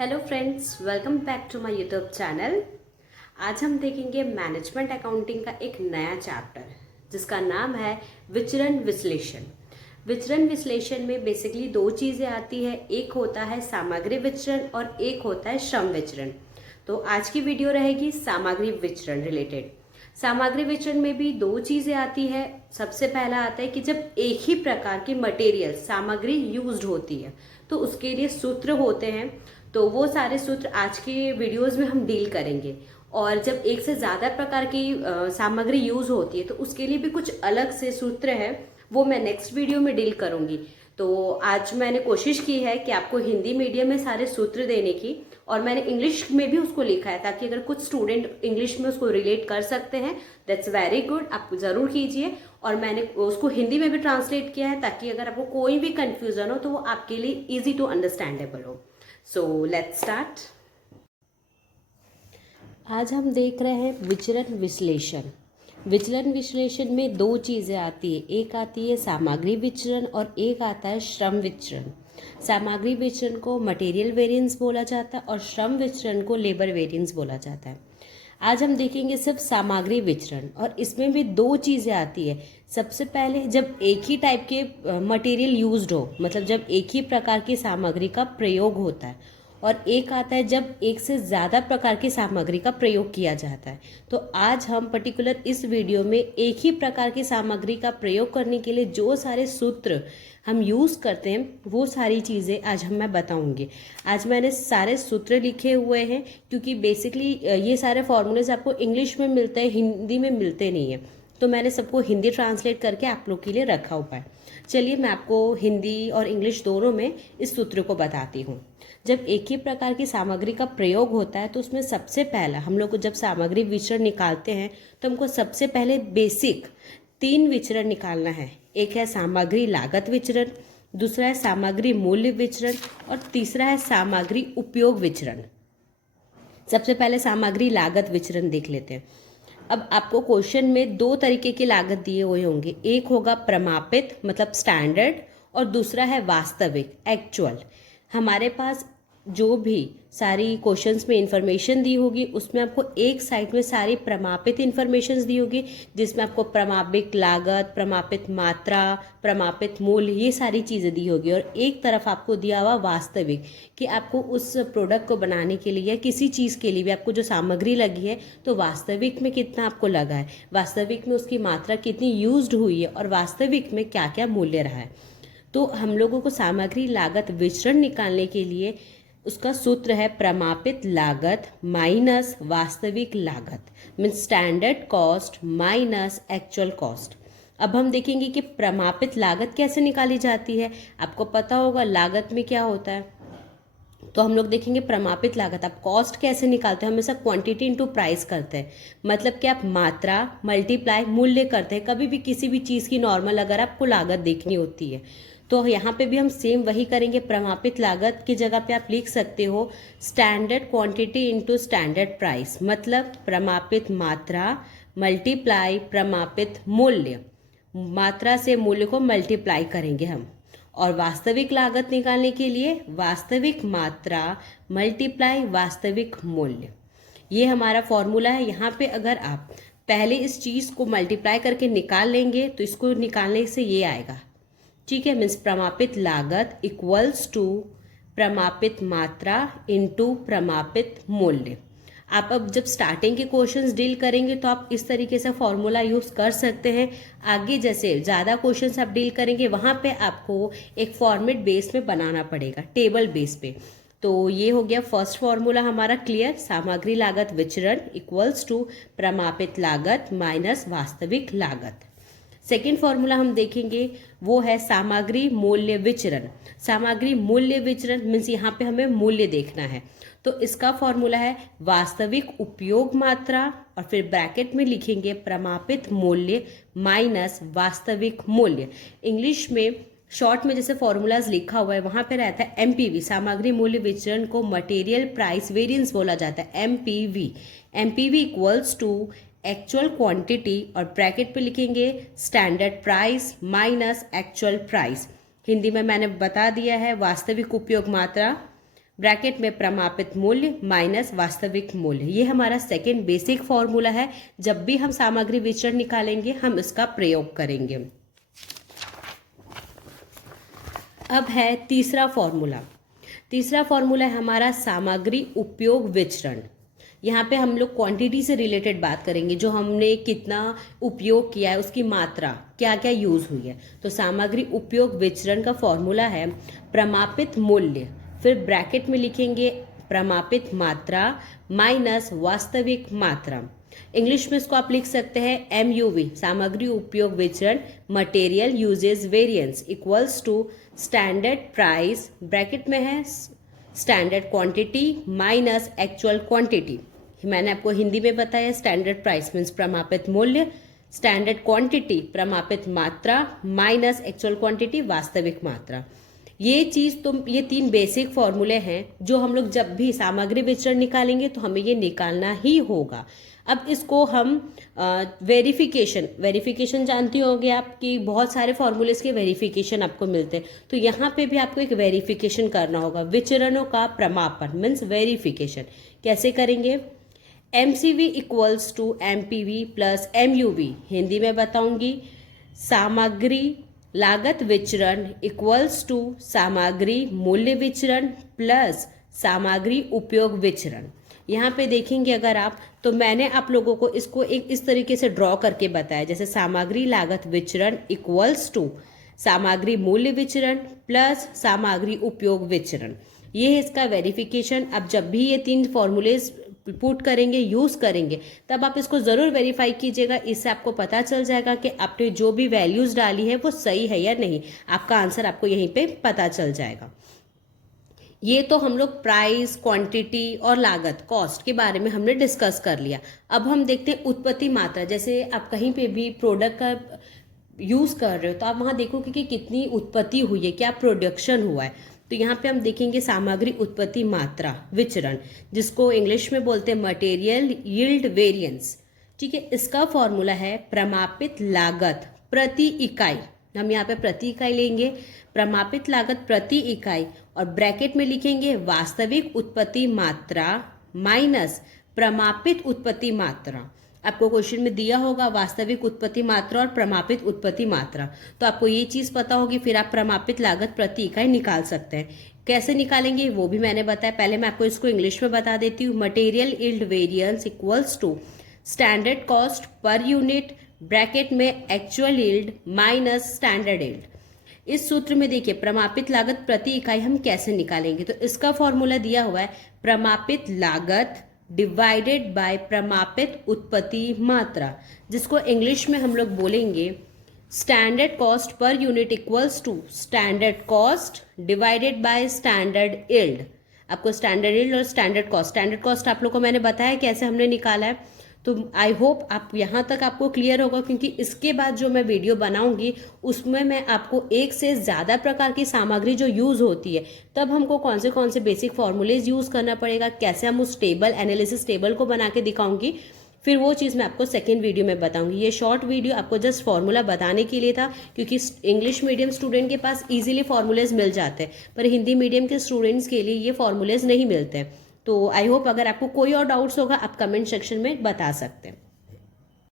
Hello friends, welcome back to my YouTube channel. आज हम देखेंगे मैनेजमेंट अकाउंटिंग का एक नया चैप्टर जिसका नाम है विचरण विश्लेषण। विचरण विश्लेषण में बेसिकली दो चीज़ें आती है, एक होता है सामग्री विचरण और एक होता है श्रम विचरण। तो आज की वीडियो रहेगी सामग्री विचरण रिलेटेड। सामग्री विचरण में भी दो चीज़ें आती है। सबसे पहला आता है कि जब एक ही प्रकार की मटेरियल सामग्री यूज्ड होती है तो उसके लिए सूत्र होते हैं। तो वो सारे सूत्र आज के वीडियोस में हम डील करेंगे। और जब एक से ज़्यादा प्रकार की सामग्री यूज होती है तो उसके लिए भी कुछ अलग से सूत्र है, वो मैं नेक्स्ट वीडियो में डील करूंगी। तो आज मैंने कोशिश की है कि आपको हिंदी मीडियम में सारे सूत्र देने की, और मैंने इंग्लिश में भी उसको लिखा है ताकि अगर कुछ स्टूडेंट इंग्लिश में उसको रिलेट कर सकते हैं, दैट्स वेरी गुड, आप ज़रूर कीजिए। और मैंने उसको हिंदी में भी ट्रांसलेट किया है ताकि अगर आपको कोई भी कंफ्यूजन हो तो वो आपके लिए ईजी टू अंडरस्टैंडेबल हो। So let's start. आज हम देख रहे हैं विचरण विश्लेषण। विचलन विश्लेषण में दो चीज़ें आती है, एक आती है सामग्री विचरण और एक आता है श्रम विचरण। सामग्री विचरण को मटेरियल वेरिएंस बोला जाता है और श्रम विचरण को लेबर वेरिएंस बोला जाता है। आज हम देखेंगे सिर्फ सामग्री विचरण, और इसमें भी दो चीज़ें आती है। सबसे पहले जब एक ही टाइप के मटेरियल यूज्ड हो, मतलब जब एक ही प्रकार की सामग्री का प्रयोग होता है, और एक आता है जब एक से ज़्यादा प्रकार की सामग्री का प्रयोग किया जाता है। तो आज हम पर्टिकुलर इस वीडियो में एक ही प्रकार की सामग्री का प्रयोग करने के लिए जो सारे सूत्र हम यूज़ करते हैं वो सारी चीज़ें आज मैं बताऊंगी। आज मैंने सारे सूत्र लिखे हुए हैं क्योंकि बेसिकली ये सारे फॉर्मूलेज आपको इंग्लिश में मिलते हैं, हिंदी में मिलते नहीं हैं। तो मैंने सबको हिंदी ट्रांसलेट करके आप लोग के लिए रखा हुआ है। चलिए मैं आपको हिंदी और इंग्लिश दोनों में इस सूत्र को बताती हूँ। जब एक ही प्रकार की सामग्री का प्रयोग होता है तो उसमें सबसे पहला हम लोग को जब सामग्री विचरण निकालते हैं तो हमको सबसे पहले बेसिक 3 विचरण निकालना है। एक है सामग्री लागत विचरण, दूसरा है सामग्री मूल्य विचरण और तीसरा है सामग्री उपयोग विचरण। सबसे पहले सामग्री लागत विचरण देख लेते हैं। अब आपको क्वेश्चन में दो तरीके की लागत दिए हुए होंगे, एक होगा प्रमापित मतलब स्टैंडर्ड और दूसरा है वास्तविक एक्चुअल। हमारे पास जो भी सारी क्वेश्चंस में इंफॉर्मेशन दी होगी उसमें आपको एक साइड में सारी प्रमापित इंफॉर्मेशन दी होगी, जिसमें आपको प्रमापित लागत, प्रमापित मात्रा, प्रमापित मूल्य, ये सारी चीज़ें दी होगी। और एक तरफ आपको दिया हुआ वास्तविक, कि आपको उस प्रोडक्ट को बनाने के लिए या किसी चीज़ के लिए भी आपको जो सामग्री लगी है तो वास्तविक में कितना आपको लगा है, वास्तविक में उसकी मात्रा कितनी यूज्ड हुई है और वास्तविक में क्या क्या मूल्य रहा है। तो हम लोगों को सामग्री लागत विचरण निकालने के लिए उसका सूत्र है प्रमापित लागत माइनस वास्तविक लागत, mean standard cost minus actual cost. अब हम देखेंगे कि प्रमापित लागत कैसे निकाली जाती है। आपको पता होगा लागत में क्या होता है, तो हम लोग देखेंगे प्रमापित लागत। आप कॉस्ट कैसे निकालते हैं, हमेशा क्वांटिटी इनटू प्राइस करते हैं, मतलब कि आप मात्रा मल्टीप्लाई मूल्य करते हैं। कभी भी किसी भी चीज़ की नॉर्मल अगर आपको लागत देखनी होती है तो यहाँ पे भी हम सेम वही करेंगे। प्रमापित लागत की जगह पे आप लिख सकते हो standard quantity into standard price, मतलब प्रमापित मात्रा मल्टीप्लाई प्रमापित मूल्य, मात्रा से मूल्य को मल्टीप्लाई करेंगे हम। और वास्तविक लागत निकालने के लिए वास्तविक मात्रा मल्टीप्लाई वास्तविक मूल्य, ये हमारा फॉर्मूला है। यहाँ पे अगर आप पहले इस चीज़ को मल्टीप्लाई करके निकाल लेंगे तो इसको निकालने से ये आएगा, ठीक है, मीन्स प्रमापित लागत इक्वल्स टू प्रमापित मात्रा इनटू प्रमापित मूल्य। आप अब जब स्टार्टिंग के क्वेश्चंस डील करेंगे तो आप इस तरीके से फॉर्मूला यूज़ कर सकते हैं। आगे जैसे ज़्यादा क्वेश्चंस आप डील करेंगे वहाँ पे आपको एक फॉर्मेट बेस में बनाना पड़ेगा, टेबल बेस पे। तो ये हो गया फर्स्ट फॉर्मूला हमारा क्लियर, सामग्री लागत विचरण इक्वल्स टू प्रमापित लागत माइनस वास्तविक लागत। सेकेंड फॉर्मूला हम देखेंगे वो है सामग्री मूल्य विचरण। सामग्री मूल्य विचरण मीन्स यहाँ पे हमें मूल्य देखना है, तो इसका फॉर्मूला है वास्तविक उपयोग मात्रा और फिर ब्रैकेट में लिखेंगे प्रमापित मूल्य माइनस वास्तविक मूल्य। इंग्लिश में शॉर्ट में जैसे फॉर्मूलाज लिखा हुआ है वहाँ पे रहता है एमपीवी, सामग्री मूल्य विचरण को मटेरियल प्राइस वेरिएंस बोला जाता है, MPV. MPV equals to actual quantity और ब्रैकेट पे लिखेंगे standard price minus actual price. Hindi में मैंने बता दिया है वास्तविक उपयोग मात्रा ब्रैकेट में प्रमापित मूल्य माइनस वास्तविक मूल्य। ये हमारा सेकेंड बेसिक फॉर्मूला है। जब भी हम सामग्री विचरण निकालेंगे हम इसका प्रयोग करेंगे। अब है तीसरा फॉर्मूला। तीसरा फॉर्मूला है हमारा सामग्री उपयोग विचरण। यहाँ पे हम लोग क्वांटिटी से रिलेटेड बात करेंगे, जो हमने कितना उपयोग किया है उसकी मात्रा क्या क्या यूज हुई है। तो सामग्री उपयोग विचरण का फॉर्मूला है प्रमापित मूल्य, फिर ब्रैकेट में लिखेंगे प्रमापित मात्रा माइनस वास्तविक मात्रा। इंग्लिश में इसको आप लिख सकते हैं MUV, सामग्री उपयोग विचरण, material usage variance equals to standard price, bracket में है standard quantity minus actual quantity. मैंने आपको हिंदी में बताया स्टैंडर्ड प्राइस मीन्स प्रमापित मूल्य, स्टैंडर्ड क्वांटिटी प्रमापित मात्रा माइनस एक्चुअल क्वांटिटी वास्तविक मात्रा। ये ये 3 बेसिक फॉर्मूले हैं जो हम लोग जब भी सामग्री विचरण निकालेंगे तो हमें ये निकालना ही होगा। अब इसको हम वेरिफिकेशन जानते होंगे आप कि बहुत सारे फॉर्मूलेस के वेरिफिकेशन आपको मिलते हैं, तो यहाँ पे भी आपको एक वेरिफिकेशन करना होगा। विचरणों का प्रमापन मीन्स वेरिफिकेशन कैसे करेंगे। MCV equals to MPV plus MUV, Hindi में बताऊंगी सामग्री लागत विचरण इक्वल्स टू सामग्री मूल्य विचरण प्लस सामग्री उपयोग विचरण। यहाँ पे देखेंगे अगर आप, तो मैंने आप लोगों को इसको एक इस तरीके से ड्रॉ करके बताया, जैसे सामग्री लागत विचरण इक्वल्स टू सामग्री मूल्य विचरण प्लस सामग्री उपयोग विचरण। ये है इसका वेरिफिकेशन। अब जब भी ये 3 फॉर्मूलेज पुट करेंगे, यूज करेंगे, तब आप इसको जरूर वेरीफाई कीजिएगा। इससे आपको पता चल जाएगा कि आपने जो भी वैल्यूज डाली है वो सही है या नहीं। आपका आंसर आपको यहीं पे पता चल जाएगा। ये तो हम लोग प्राइस, क्वांटिटी और लागत, कॉस्ट के बारे में हमने डिस्कस कर लिया। अब हम देखते हैं उत्पत्ति मात्रा। जैसे आप कहीं पे भी प्रोडक्ट का यूज कर रहे हो तो आप वहां देखोगे कि कितनी उत्पत्ति हुई है, क्या प्रोडक्शन हुआ है। तो यहाँ पे हम देखेंगे सामग्री उत्पत्ति मात्रा विचरण, जिसको इंग्लिश में बोलते हैं मटेरियल यील्ड वेरिएंस। ठीक है, इसका फॉर्मूला है प्रमापित लागत प्रति इकाई। हम यहाँ पे प्रति इकाई लेंगे, प्रमापित लागत प्रति इकाई, और ब्रैकेट में लिखेंगे वास्तविक उत्पत्ति मात्रा माइनस प्रमापित उत्पत्ति मात्रा। आपको क्वेश्चन में दिया होगा वास्तविक उत्पत्ति मात्रा और प्रमापित उत्पत्ति मात्रा, तो आपको ये चीज पता होगी, फिर आप प्रमापित लागत प्रति इकाई निकाल सकते हैं। कैसे निकालेंगे वो भी मैंने बताया। पहले मैं आपको इसको इंग्लिश में बता देती हूँ। Material yield variance equals to standard cost per unit, bracket में actual yield minus standard yield. इस सूत्र में देखिए प्रमापित लागत प्रति इकाई हम कैसे निकालेंगे, तो इसका फॉर्मूला दिया हुआ है प्रमापित लागत डिवाइडेड बाय प्रमापित उत्पत्ति मात्रा, जिसको इंग्लिश में हम लोग बोलेंगे standard cost per unit equals to standard cost divided by standard yield. आपको स्टैंडर्ड यील्ड और स्टैंडर्ड कॉस्ट आप लोग को मैंने बताया कैसे हमने निकाला है। तो आई होप आप यहाँ तक आपको क्लियर होगा, क्योंकि इसके बाद जो मैं वीडियो बनाऊंगी उसमें मैं आपको एक से ज़्यादा प्रकार की सामग्री जो यूज़ होती है, तब हमको कौन से बेसिक फॉर्मूलेज यूज़ करना पड़ेगा, कैसे हम उस एनालिसिस टेबल को बना के दिखाऊंगी, फिर वो चीज़ मैं आपको सेकेंड वीडियो में बताऊंगी। ये शॉर्ट वीडियो आपको जस्ट फॉर्मूला बताने के लिए था, क्योंकि इंग्लिश मीडियम स्टूडेंट के पास इजीली फॉर्मूलेज मिल जाते हैं, पर हिंदी मीडियम के स्टूडेंट्स के लिए ये फॉर्मूलेज नहीं मिलते। तो आई होप अगर आपको कोई और डाउट्स होगा आप कमेंट सेक्शन में बता सकते हैं।